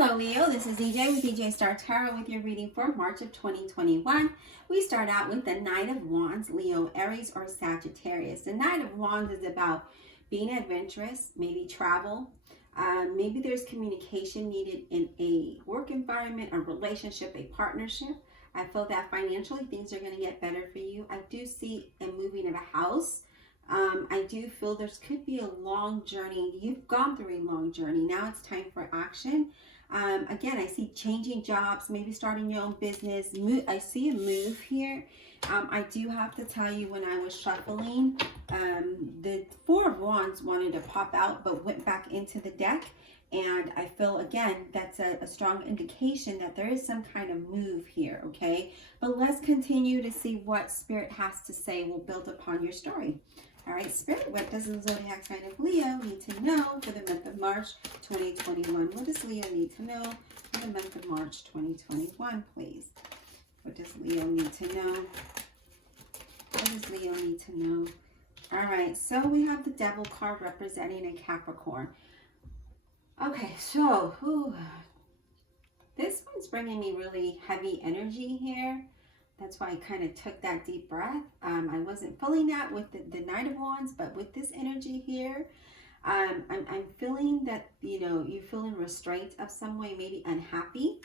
Hello Leo, this is EJ with EJ Star Tarot with your reading for March of 2021. We start out with the Knight of Wands, Leo, Aries, or Sagittarius. The Knight of Wands is about being adventurous, maybe travel. Maybe there's communication needed in a work environment, a relationship, a partnership. I feel that financially things are going to get better for you. I do see a moving of a house. I do feel there could be a long journey. You've gone through a long journey. Now it's time for action. Again, I see changing jobs, maybe starting your own business. I see a move here. I do have to tell you, when I was shuffling, the Four of Wands wanted to pop out but went back into the deck. And I feel, again, that's a strong indication that there is some kind of move here, okay? But let's continue to see what Spirit has to say. We'll build upon your story. All right, Spirit, what does the zodiac sign of Leo need to know for the month of March 2021? What does Leo need to know for the month of March 2021, please? What does Leo need to know? What does Leo need to know? All right, so we have the Devil card representing a Capricorn. Okay, so this one's bringing me really heavy energy here. That's why I kind of took that deep breath. I wasn't feeling that with the Knight of Wands, but with this energy here, I'm feeling that, you know, you're feeling restraint of some way, maybe unhappy.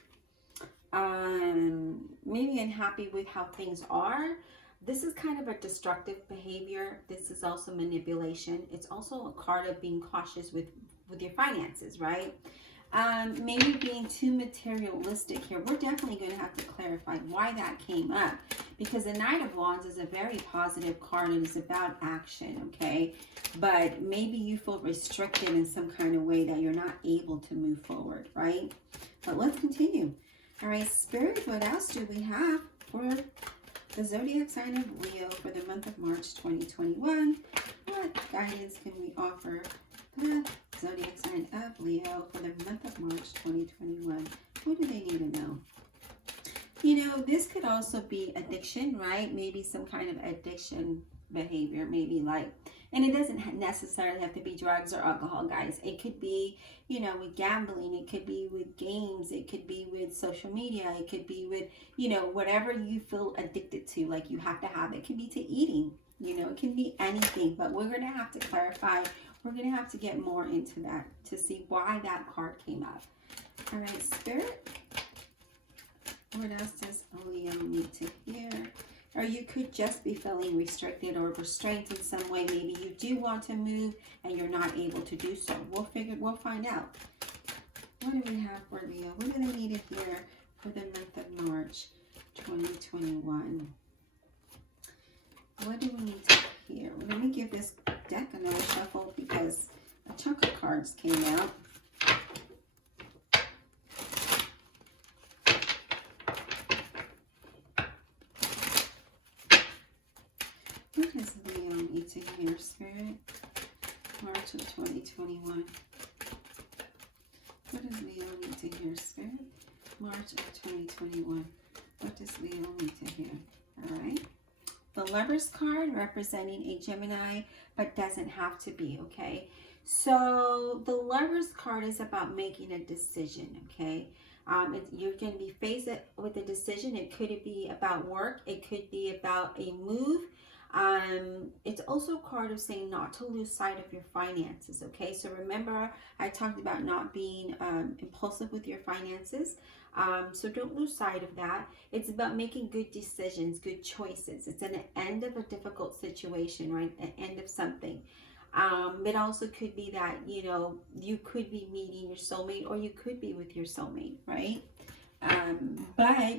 Maybe unhappy with how things are. This is kind of a destructive behavior. This is also manipulation. It's also a card of being cautious with your finances, right? Maybe being too materialistic here. We're definitely going to have to clarify why that came up, because the Knight of Wands is a very positive card and it's about action, okay? But maybe you feel restricted in some kind of way that you're not able to move forward, right? But let's continue. All right, Spirit, what else do we have for the zodiac sign of Leo for the month of March 2021? What guidance can we offer the zodiac sign of Leo for the month of March 2021? What do they need to know? You know, this could also be addiction, right? Maybe some kind of addiction behavior, maybe like, and it doesn't necessarily have to be drugs or alcohol, guys. It could be, you know, with gambling. It could be with games. It could be with social media. It could be with, you know, whatever you feel addicted to, like you have to have. It could be to eating, you know, it can be anything, but we're going to have to clarify. We're going to have to get more into that to see why that card came up. All right, Spirit, what else does Leo need to hear? Or you could just be feeling restricted or restrained in some way. Maybe you do want to move and you're not able to do so. We'll find out. What do we have for Leo? What do they need to hear for the month of March 2021? What do we need to hear? Let me give this deck another shuffle because a chunk of cards came out. What does Leo need to hear, Spirit? March of 2021. What does Leo need to hear, Spirit? March of 2021. What does Leo need to hear? All right. The Lovers card representing a Gemini, but doesn't have to be, okay? So the Lovers card is about making a decision, okay? You're going to be faced with a decision. It could be about work. It could be about a move. It's also a card of saying not to lose sight of your finances, okay? So remember, I talked about not being impulsive with your finances. So don't lose sight of that. It's about making good decisions, good choices. It's an end of a difficult situation, right? An end of something. It also could be that, you know, you could be meeting your soulmate or you could be with your soulmate, right? But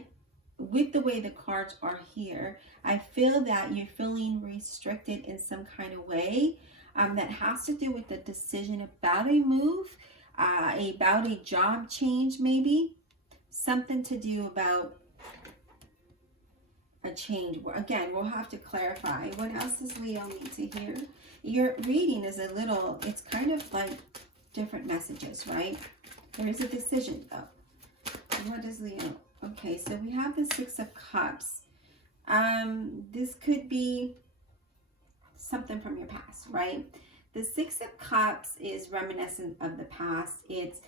with the way the cards are here, I feel that you're feeling restricted in some kind of way that has to do with the decision about a move, about a job change maybe. Something to do about a change. Again, we'll have to clarify. What else does Leo need to hear? Your reading is a little, it's kind of like different messages, right? There is a decision though. What does Leo? Okay, so we have the Six of Cups. This could be something from your past, right? The Six of Cups is reminiscent of the past. It's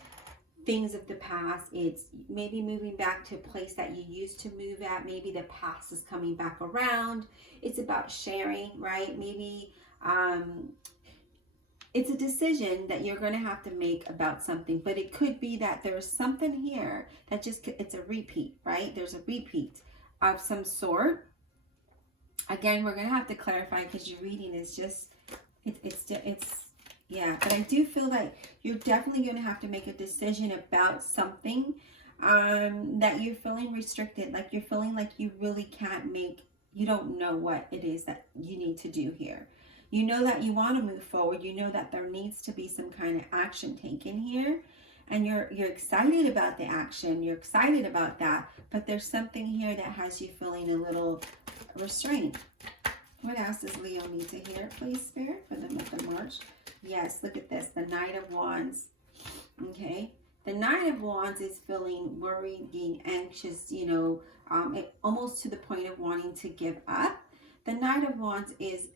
things of the past. It's maybe moving back to a place that you used to move at. Maybe the past is coming back around. It's about sharing, right? Maybe it's a decision that you're going to have to make about something, but it could be that there's something here that just, it's a repeat, right? There's a repeat of some sort. Again, we're going to have to clarify because your reading is just, yeah, but I do feel like you're definitely going to have to make a decision about something that you're feeling restricted, like you're feeling like you really can't make, you don't know what it is that you need to do here. You know that you want to move forward. You know that there needs to be some kind of action taken here. And you're excited about the action. You're excited about that. But there's something here that has you feeling a little restrained. What else does Leo need to hear, please, Spirit, for the month of March? Yes, look at this. The Knight of Wands. Okay. The Knight of Wands is feeling worried, being anxious, you know, almost to the point of wanting to give up. The Knight of Wands is,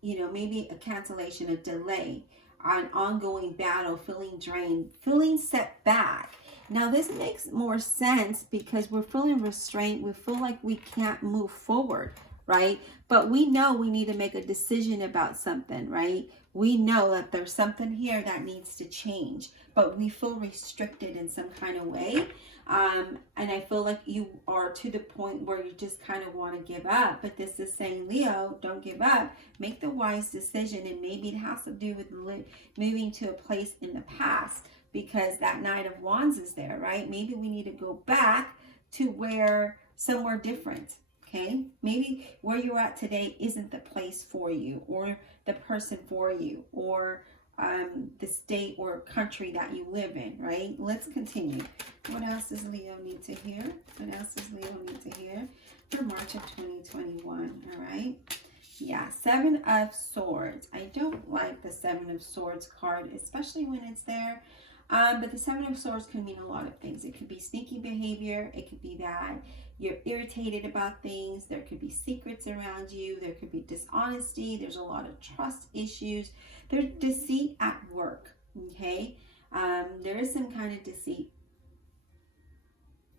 you know, maybe a cancellation, a delay, an ongoing battle, feeling drained, feeling set back. Now, this makes more sense because we're feeling restrained. We feel like we can't move forward, right? But we know we need to make a decision about something, right? We know that there's something here that needs to change, but we feel restricted in some kind of way. And I feel like you are to the point where you just kind of want to give up. But this is saying, Leo, don't give up. Make the wise decision. And maybe it has to do with moving to a place in the past because that Knight of Wands is there, right? Maybe we need to go back to somewhere different. Okay, maybe where you're at today isn't the place for you or the person for you or the state or country that you live in, right? Let's continue. What else does Leo need to hear? What else does Leo need to hear for March of 2021? All right. Yeah, Seven of Swords. I don't like the Seven of Swords card, especially when it's there. But the Seven of Swords can mean a lot of things. It could be sneaky behavior. It could be that you're irritated about things. There could be secrets around you. There could be dishonesty. There's a lot of trust issues. There's deceit at work, okay? There is some kind of deceit.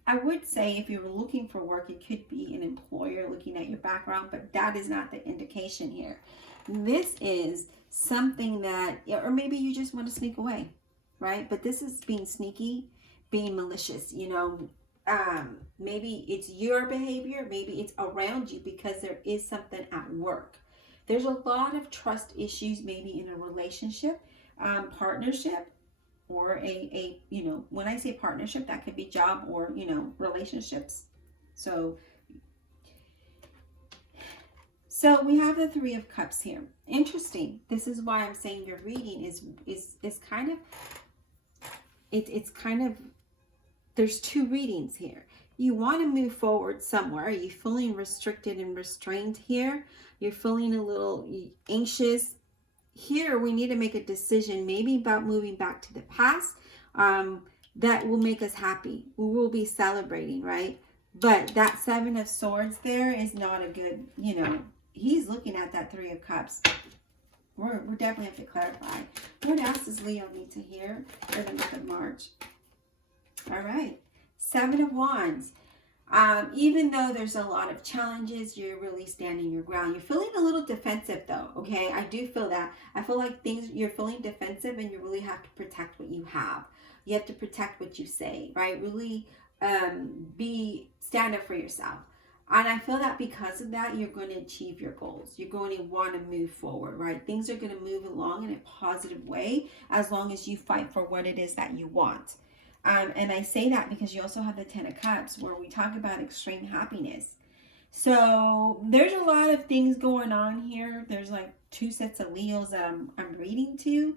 I would say if you were looking for work, it could be an employer looking at your background, but that is not the indication here. This is something that, or maybe you just want to sneak away, right? But this is being sneaky, being malicious, you know. Maybe it's your behavior, maybe it's around you because there is something at work. There's a lot of trust issues, maybe in a relationship, partnership, or a you know, when I say partnership, that could be job or, you know, relationships. So we have the Three of Cups here. Interesting. This is why I'm saying your reading is kind of, it's kind of, there's two readings here. You want to move forward somewhere. Are you feeling restricted and restrained here? You're feeling a little anxious. Here, we need to make a decision, maybe about moving back to the past, that will make us happy. We will be celebrating, right? But that Seven of Swords there is not a good, you know, he's looking at that Three of Cups. We're definitely have to clarify. What else does Leo need to hear for the month of March? All right. Seven of Wands. Even though there's a lot of challenges, you're really standing your ground. You're feeling a little defensive though, okay? I do feel that. I feel like you're feeling defensive and you really have to protect what you have. You have to protect what you say, right? Really stand up for yourself. And I feel that because of that, you're going to achieve your goals. You're going to want to move forward, right? Things are going to move along in a positive way as long as you fight for what it is that you want. And I say that because you also have the Ten of Cups where we talk about extreme happiness. So there's a lot of things going on here. There's like two sets of Leos that I'm reading to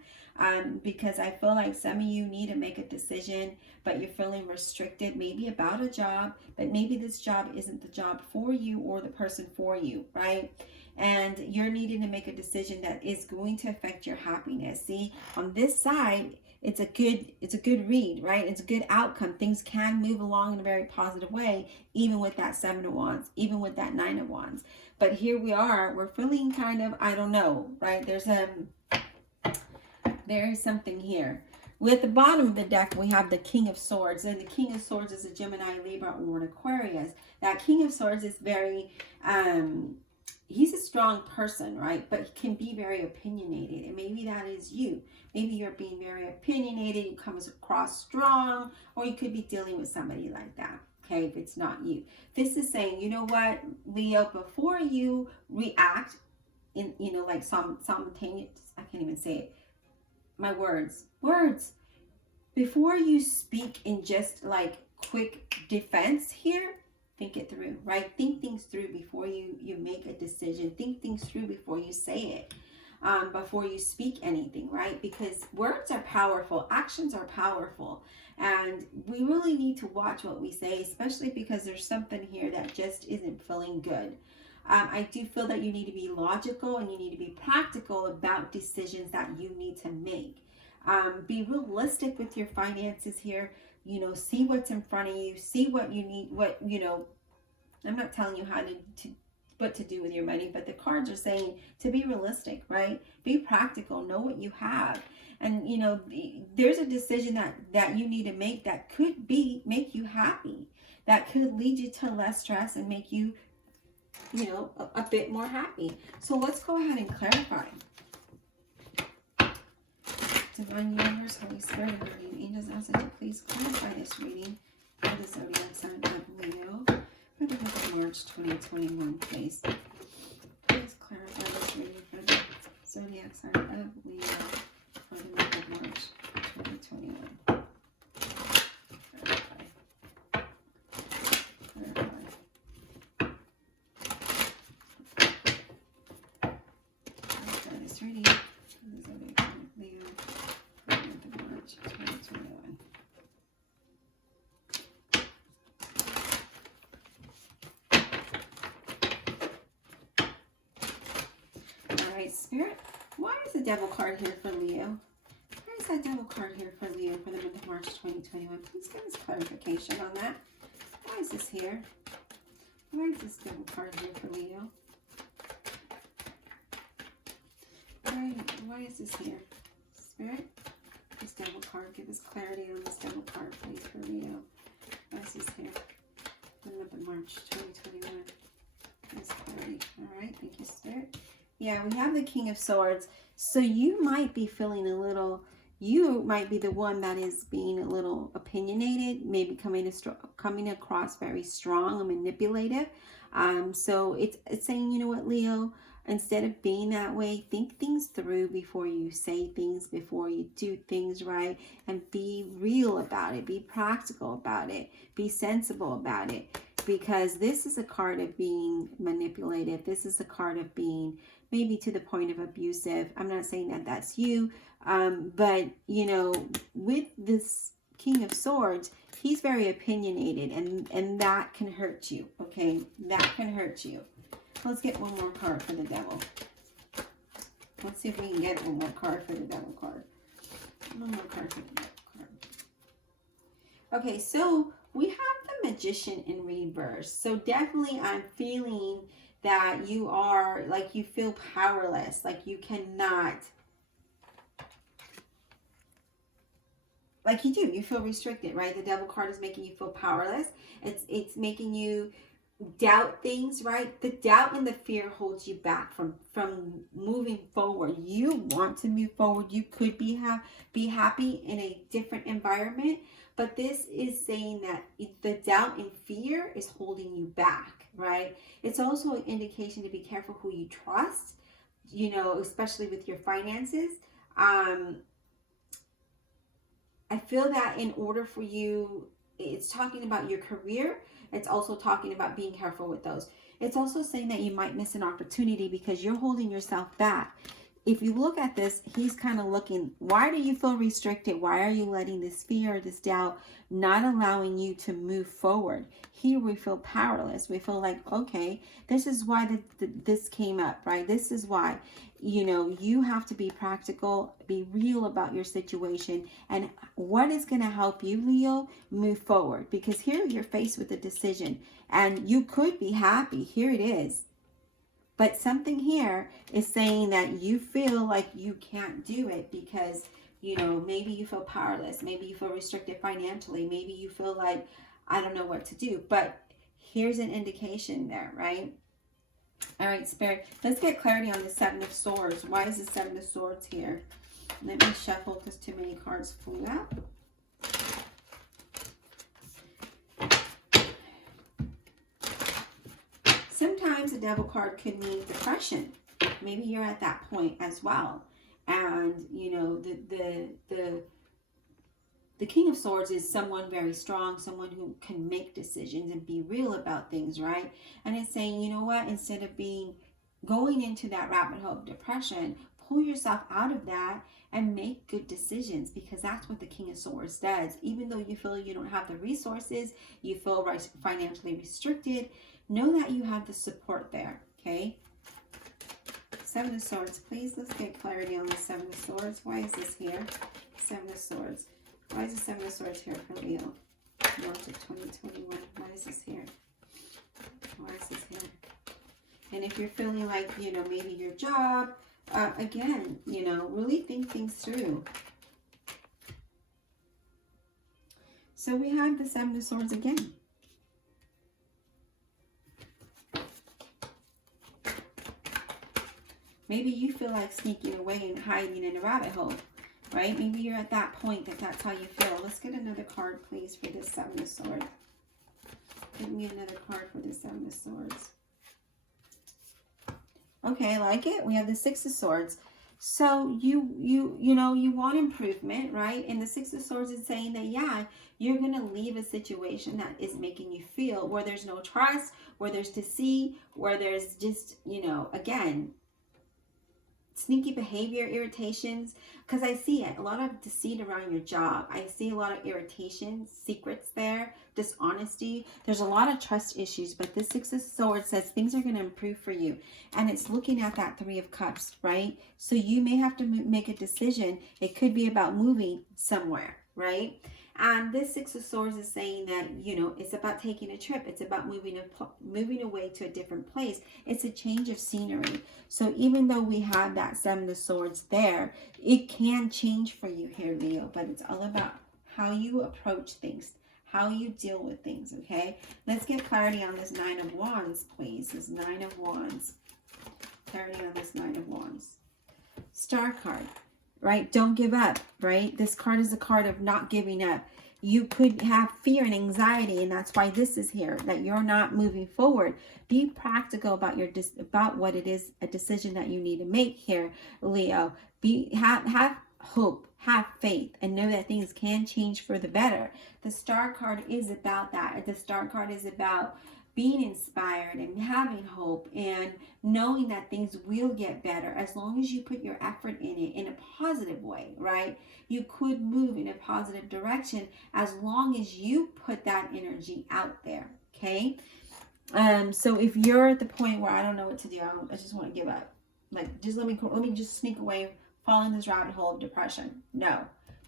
because I feel like some of you need to make a decision, but you're feeling restricted maybe about a job, but maybe this job isn't the job for you or the person for you, right? And you're needing to make a decision that is going to affect your happiness. See, on this side, it's a good read, right? It's a good outcome. Things can move along in a very positive way, even with that Seven of Wands, even with that Nine of Wands. But here we are, we're feeling kind of, I don't know, right? There is something here. With the bottom of the deck, we have the King of Swords. And the King of Swords is a Gemini, Libra, or an Aquarius. That King of Swords is very, he's a strong person, right? But he can be very opinionated. And maybe that is you. Maybe you're being very opinionated. You come across strong. Or you could be dealing with somebody like that. Okay, if it's not you. This is saying, you know what, Leo, before you react in, you know, like simultaneous, I can't even say it. My words. Before you speak in just like quick defense here, think it through, right? Think things through before you make a decision. Think things through before you say it, before you speak anything, right? Because words are powerful. Actions are powerful. And we really need to watch what we say, especially because there's something here that just isn't feeling good. I do feel that you need to be logical and you need to be practical about decisions that you need to make. Be realistic with your finances here. You know, see what's in front of you. See what you need. What, you know, I'm not telling you how what to do with your money, but the cards are saying to be realistic, right? Be practical. Know what you have. And, you know, there's a decision that you need to make that could make you happy. That could lead you to less stress and make you, you know, a bit more happy. So let's go ahead and clarify. Divine Universe, Holy Spirit, Guardian Angels, ask that you please clarify this reading for the zodiac sign of Leo for the month of March 2021, please. Please clarify this reading for the zodiac sign of Leo for the month of March 2021. Clarify. Clarify this reading for the zodiac sign of Leo. March 2021. All right, Spirit, why is the Devil card here for Leo? Why is that Devil card here for Leo for the month of March 2021? Please give us clarification on that. Why is this here? Why is this Devil card here for Leo? Why is this here? Spirit? This Devil card, give us clarity on this Devil card, please, for Leo. Why is this here? The month of March 2021. Give us clarity. All right, thank you, Spirit. Yeah, we have the King of Swords. So you might be feeling a little, you might be the one that is being a little opinionated, maybe coming across very strong and manipulative. So it's saying, you know what, Leo, instead of being that way, think things through before you say things, before you do things, right? And be real about it. Be practical about it. Be sensible about it. Because this is a card of being manipulative. This is a card of being maybe to the point of abusive. I'm not saying that that's you. But, you know, with this King of Swords, he's very opinionated. And that can hurt you, okay? That can hurt you. Let's get one more card for the Devil. Let's see if we can get one more card for the Devil card. One more card for the Devil card. Okay, so we have the Magician in reverse. So definitely I'm feeling that you are, like, you feel powerless. Like you cannot, like you do. You feel restricted, right? The Devil card is making you feel powerless. It's making you doubt things, right? The doubt and the fear holds you back from moving forward. You want to move forward. You could be happy in a different environment, but this is saying that the doubt and fear is holding you back, right? It's also an indication to be careful who you trust, you know, especially with your finances. I feel that in order for you, it's talking about your career. It's also talking about being careful with those. It's also saying that you might miss an opportunity because you're holding yourself back. If you look at this, he's kind of looking, why do you feel restricted? Why are you letting this fear, this doubt, not allowing you to move forward? Here we feel powerless. We feel like, okay, this is why this came up, right? This is why, you know, you have to be practical, be real about your situation and what is going to help you, Leo, move forward. Because here you're faced with a decision and you could be happy. Here it is. But something here is saying that you feel like you can't do it because You know, maybe you feel powerless. Maybe you feel restricted financially. Maybe you feel like, I don't know what to do. But here's an indication there, right? All right, Spirit. Let's get clarity on the Seven of Swords. Why is the Seven of Swords here? Let me shuffle because too many cards flew out. Sometimes a Devil card could mean depression. Maybe you're at that point as well. And, you know, the King of Swords is someone very strong, someone who can make decisions and be real about things, right? And it's saying, you know what, instead of going into that rabbit hole of depression, pull yourself out of that and make good decisions, because that's what the King of Swords does. Even though you feel you don't have the resources, you feel financially restricted, know that you have the support there, okay? Seven of Swords, please. Let's get clarity on the Seven of Swords. Why is this here? Seven of Swords. Why is the Seven of Swords here for Leo? March of 2021. Why is this here? Why is this here? And if you're feeling like, you know, maybe your job, again, you know, really think things through. So we have the Seven of Swords again. Maybe you feel like sneaking away and hiding in a rabbit hole, right? Maybe you're at that point that's how you feel. Let's get another card, please, for this Seven of Swords. Give me another card for this Seven of Swords. Okay, I like it. We have the Six of Swords. So you know, you want improvement, right? And the Six of Swords is saying that, yeah, you're going to leave a situation that is making you feel where there's no trust, where there's deceit, where there's just, you know, again, sneaky behavior, irritations, because I see it. A lot of deceit around your job. I see a lot of irritation, secrets there, dishonesty. There's a lot of trust issues, but the Six of Swords says things are going to improve for you. And it's looking at that Three of Cups, right? So you may have to make a decision. It could be about moving somewhere, right? And this Six of Swords is saying that, you know, it's about taking a trip. It's about moving away to a different place. It's a change of scenery. So even though we have that Seven of Swords there, it can change for you here, Leo. But it's all about how you approach things, how you deal with things, okay? Let's get clarity on this Nine of Wands, please. This Nine of Wands. Clarity on this Nine of Wands. Star card. Right? Don't give up, right? This card is a card of not giving up. You could have fear and anxiety, and that's why this is here, that you're not moving forward. Be practical about about what it is, a decision that you need to make here, Leo. Have hope, have faith, and know that things can change for the better. The Star card is about that. The Star card is about being inspired and having hope and knowing that things will get better as long as you put your effort in it in a positive way, right? You could move in a positive direction as long as you put that energy out there, okay? So if you're at the point where I don't know what to do, I just want to give up. Like, just let me just sneak away, fall in this rabbit hole of depression. No.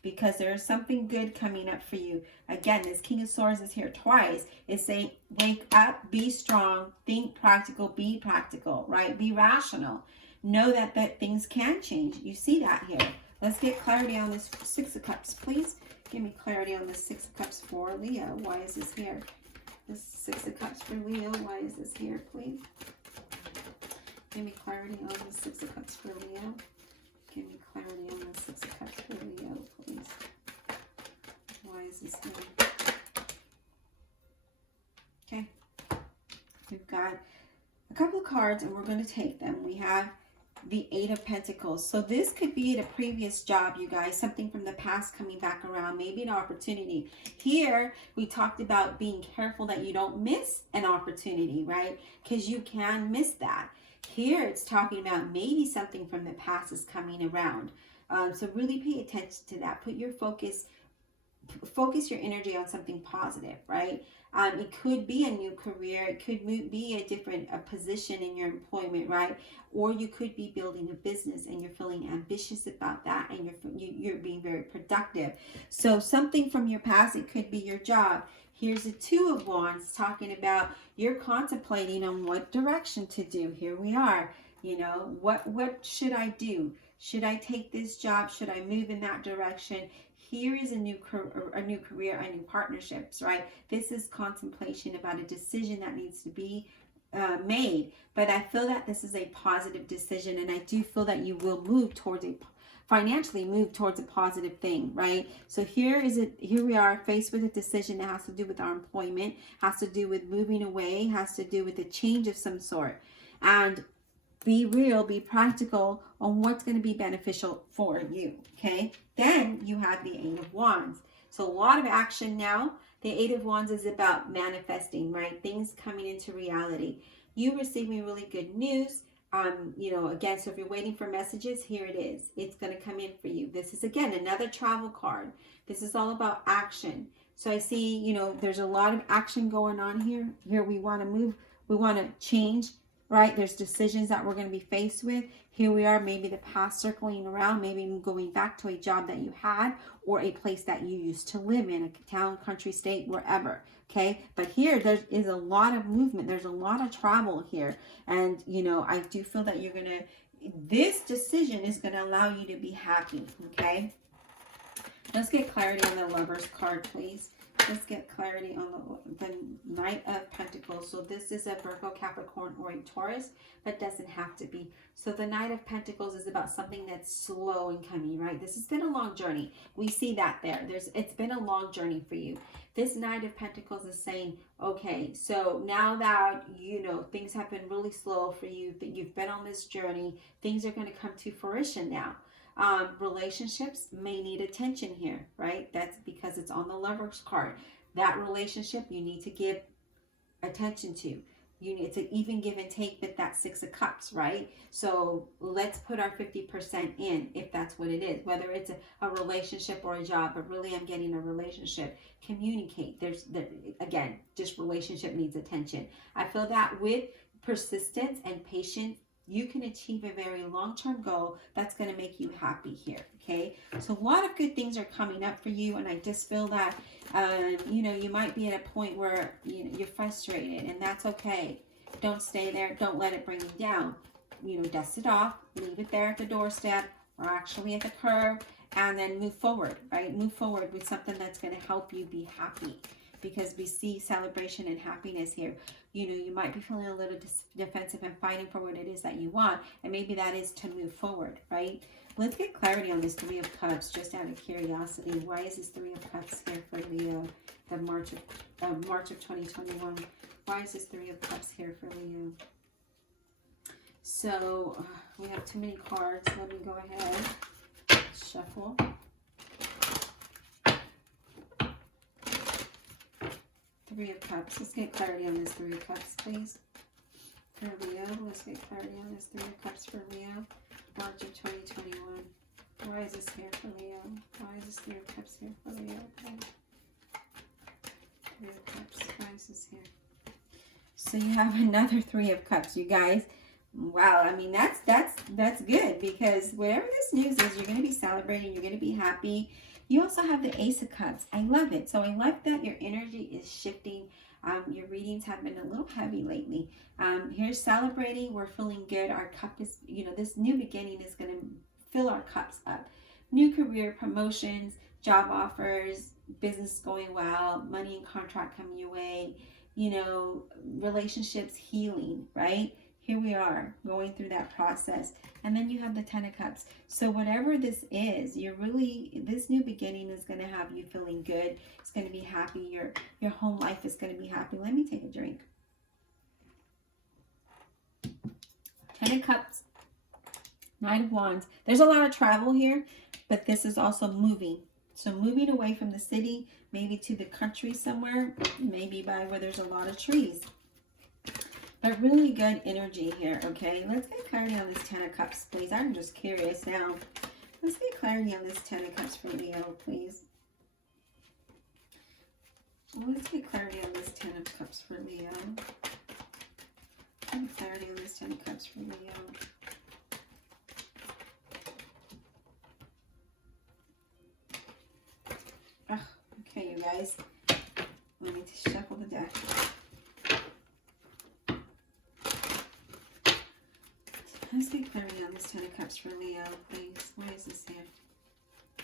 Because there is something good coming up for you. Again, this King of Swords is here twice. It's saying, wake up, be strong, think practical, be practical, right? Be rational. Know that things can change. You see that here. Let's get clarity on this Six of Cups, please. Give me clarity on this Six of Cups for Leo. Why is this here? This Six of Cups for Leo. Why is this here, please? Give me clarity on the Six of Cups for Leo. Give me clarity on the Six of Cups for Leo, please. Why is this here? Okay. We've got a couple of cards, and we're going to take them. We have the Eight of Pentacles. So this could be at a previous job, you guys. Something from the past coming back around. Maybe an opportunity. Here, we talked about being careful that you don't miss an opportunity, right? Because you can miss that. Here it's talking about maybe something from the past is coming around. So really pay attention to that. Put your focus your energy on something positive, right? It could be a new career. It could be a different position in your employment, right? Or you could be building a business and you're feeling ambitious about that, and you're being very productive. So something from your past, it could be your job. Here's the Two of Wands talking about you're contemplating on what direction to do. Here we are. You know, what should I do? Should I take this job? Should I move in that direction? Here is a new career, a new partnerships, right? This is contemplation about a decision that needs to be made. But I feel that this is a positive decision, and I do feel that you will move towards financially move towards a positive thing, right? So here we are faced with a decision that has to do with our employment, has to do with moving away, has to do with a change of some sort. And be real, be practical on what's going to be beneficial for you, okay? Then you have the Eight of Wands. So a lot of action now. The Eight of Wands is about manifesting, right? Things coming into reality. You receiving really good news. Again, so if you're waiting for messages, here it is. It's going to come in for you. This is, again, another travel card. This is all about action. So I see, there's a lot of action going on here. Here we want to move. We want to change, right? There's decisions that we're going to be faced with. Here we are, maybe the past circling around, maybe going back to a job that you had or a place that you used to live in, a town, country, state, wherever. Okay, but here there is a lot of movement. There's a lot of travel here. And, I do feel that this decision is going to allow you to be happy. Okay, let's get clarity on the Lover's card, please. Let's get clarity on the Knight of Pentacles. So this is a Virgo, Capricorn, or a Taurus, but doesn't have to be. So the Knight of Pentacles is about something that's slow in coming, right? This has been a long journey. We see that there. It's been a long journey for you. This Knight of Pentacles is saying, okay, so now that, things have been really slow for you, that you've been on this journey, things are going to come to fruition now. Relationships may need attention here, right? That's because it's on the Lover's card. That relationship you need to give attention to. You need to even give and take with that Six of Cups, right? So let's put our 50% in, if that's what it is, whether it's a relationship or a job, but really I'm getting a relationship. Communicate. Again, just relationship needs attention. I feel that with persistence and patience, you can achieve a very long-term goal that's going to make you happy here, okay? So a lot of good things are coming up for you, and I just feel that, you might be at a point where you're frustrated, and that's okay. Don't stay there. Don't let it bring you down. Dust it off. Leave it there at the doorstep or actually at the curb, and then move forward, right? Move forward with something that's going to help you be happy, because we see celebration and happiness here. You might be feeling a little defensive and fighting for what it is that you want, and maybe that is to move forward, right? Let's get clarity on this Three of Cups, just out of curiosity. Why is this Three of Cups here for Leo, the March of 2021? Why is this Three of Cups here for Leo? So we have too many cards. Let me go ahead, shuffle. Three of Cups. Let's get clarity on this Three of Cups, please. For Leo, let's get clarity on this Three of Cups for Leo. March of 2021. Why is this here for Leo? Why is this Three of Cups here for Leo? Okay. Three of Cups. Why is this here? So you have another Three of Cups, you guys. Wow, I mean, that's good, because whatever this news is, you're going to be celebrating, you're going to be happy. You also have the Ace of Cups. I love it. So I love that your energy is shifting. Your readings have been a little heavy lately. Here's celebrating. We're feeling good. Our cup is, this new beginning is going to fill our cups up. New career, promotions, job offers, business going well, money and contract coming your way, relationships healing, right? Here we are going through that process. And then you have the Ten of Cups. So whatever this is, this new beginning is going to have you feeling good. It's going to be happy. Your home life is going to be happy. Let me take a drink. Ten of Cups, Knight of Wands. There's a lot of travel here, but this is also moving. So moving away from the city, maybe to the country somewhere, maybe by where there's a lot of trees. But really good energy here, okay? Let's get clarity on this Ten of Cups, please. I'm just curious now. Let's get clarity on this Ten of Cups for Leo, please. Let's get clarity on this Ten of Cups for Leo. Get clarity on this Ten of Cups for Leo. Oh, okay, you guys. Let me shuffle the deck. Let's get clarity on this Ten of Cups for Leo, please. Why is this here?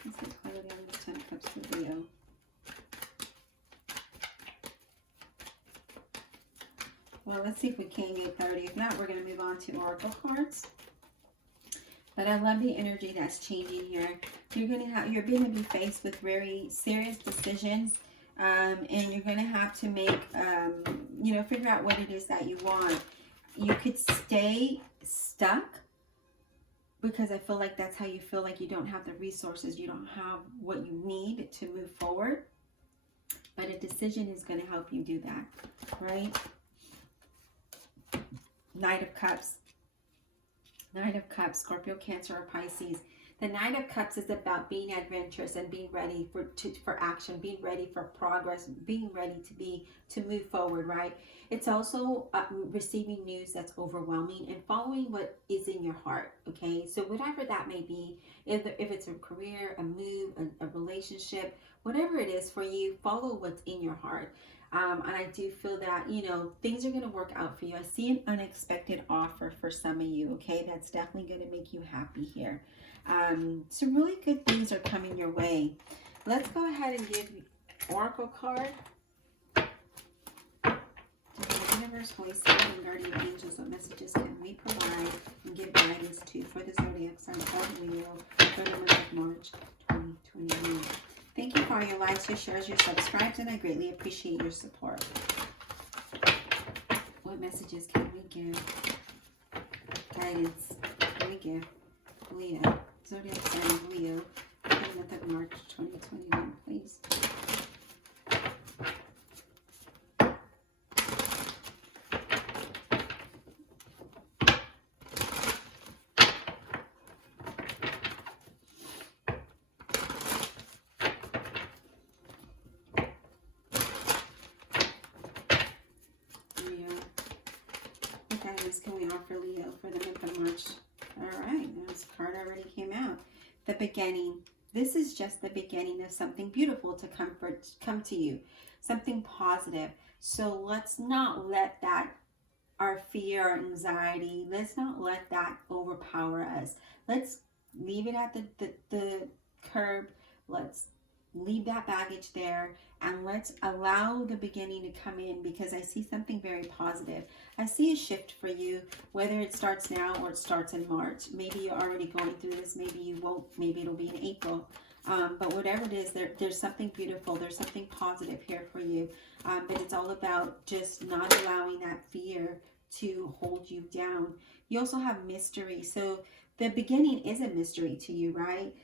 Let's get clarity on this Ten of Cups for Leo. Well, let's see if we can get clarity. If not, we're going to move on to Oracle cards. But I love the energy that's changing here. You're going to be faced with very serious decisions, and you're going to have to make, you know, figure out what it is that you want. You could stay stuck because I feel like that's how you feel like you don't have the resources, you don't have what you need to move forward. But a decision is going to help you do that, right? Knight of Cups. Knight of Cups, Scorpio, Cancer, or Pisces. The Knight of Cups is about being adventurous and being ready for action, being ready for progress, being ready to move forward, right? It's also receiving news that's overwhelming and following what is in your heart, okay? So whatever that may be, if it's a career, a move, a relationship, whatever it is for you, follow what's in your heart. And I do feel that, you know, things are going to work out for you. I see an unexpected offer for some of you, okay? That's definitely going to make you happy here. Some really good things are coming your way. Let's go ahead and give Oracle card. Universe, Holy Spirit, and Guardian Angels, what messages can we provide and give guidance to for the Zodiac sign of Leo for the month of March 2021? Thank you for all your likes, your shares, your subscribes, and I greatly appreciate your support. What messages can we give? Guidance can we give Leo, Zodiac sign of Leo, for the month of March 2021, please? Can we offer Leo for the month of March? All right, this card already came out. The beginning. This is just the beginning of something beautiful to come to you, something positive. So let's not let that, our fear, our anxiety, let's not let that overpower us. Let's leave it at the curb. Let's leave that baggage there and let's allow the beginning to come in, because I see something very positive. I see a shift for you, whether it starts now or it starts in March. Maybe you're already going through this, maybe you won't, maybe it'll be in April. But whatever it is, there's something beautiful, there's something positive here for you. But it's all about just not allowing that fear to hold you down. You also have mystery. So the beginning is a mystery to you, right?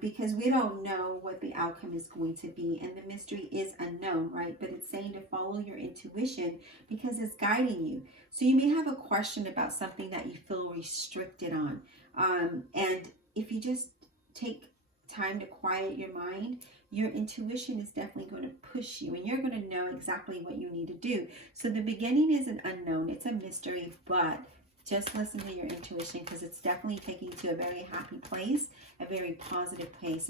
Because we don't know what the outcome is going to be, and the mystery is unknown, right? But it's saying to follow your intuition because it's guiding you. So you may have a question about something that you feel restricted on, and if you just take time to quiet your mind, your intuition is definitely going to push you, and you're going to know exactly what you need to do. So the beginning is an unknown, it's a mystery, but just listen to your intuition, because it's definitely taking you to a very happy place, a very positive place,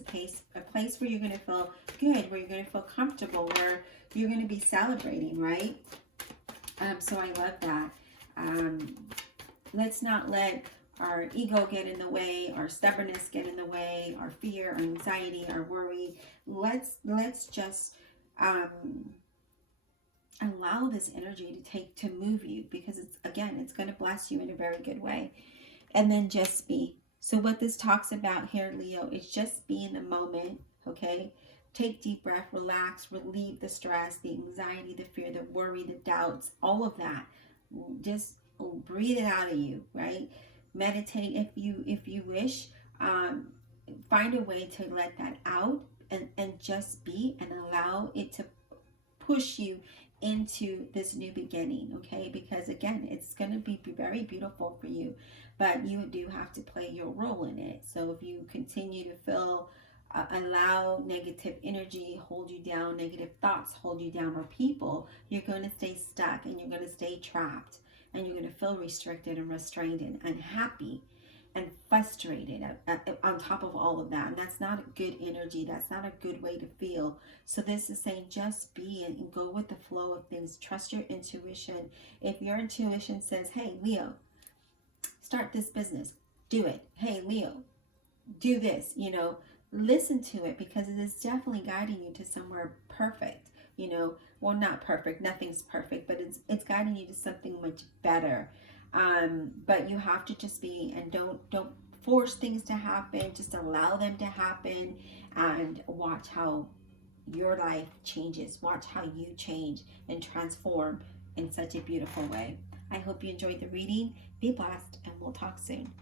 a place where you're going to feel good, where you're going to feel comfortable, where you're going to be celebrating, right? So I love that. Let's not let our ego get in the way, our stubbornness get in the way, our fear, our anxiety, our worry. Let's just allow this energy to move you, because it's going to bless you in a very good way. And then just be. So what this talks about here, Leo, is just be in the moment, okay? Take deep breath, relax, relieve the stress, the anxiety, the fear, the worry, the doubts, all of that. Just breathe it out of you, right? Meditate if you wish. Find a way to let that out and just be, and allow it to push you into this new beginning, okay? Because again, it's going to be very beautiful for you, but you do have to play your role in it. So if you continue to feel allow negative energy hold you down, negative thoughts hold you down, or people, you're going to stay stuck and you're going to stay trapped, and you're going to feel restricted and restrained and unhappy and frustrated on top of all of that. And that's not a good energy. That's not a good way to feel. So this is saying just be and go with the flow of things. Trust your intuition. If your intuition says, hey, Leo, it's start this business. Do it. Hey, Leo, do this, listen to it, because it is definitely guiding you to somewhere perfect. Well, not perfect, nothing's perfect, but it's guiding you to something much better. But you have to just be, and don't force things to happen, just allow them to happen, and watch how your life changes. Watch how you change and transform in such a beautiful way. I hope you enjoyed the reading. Be blessed, and we'll talk soon.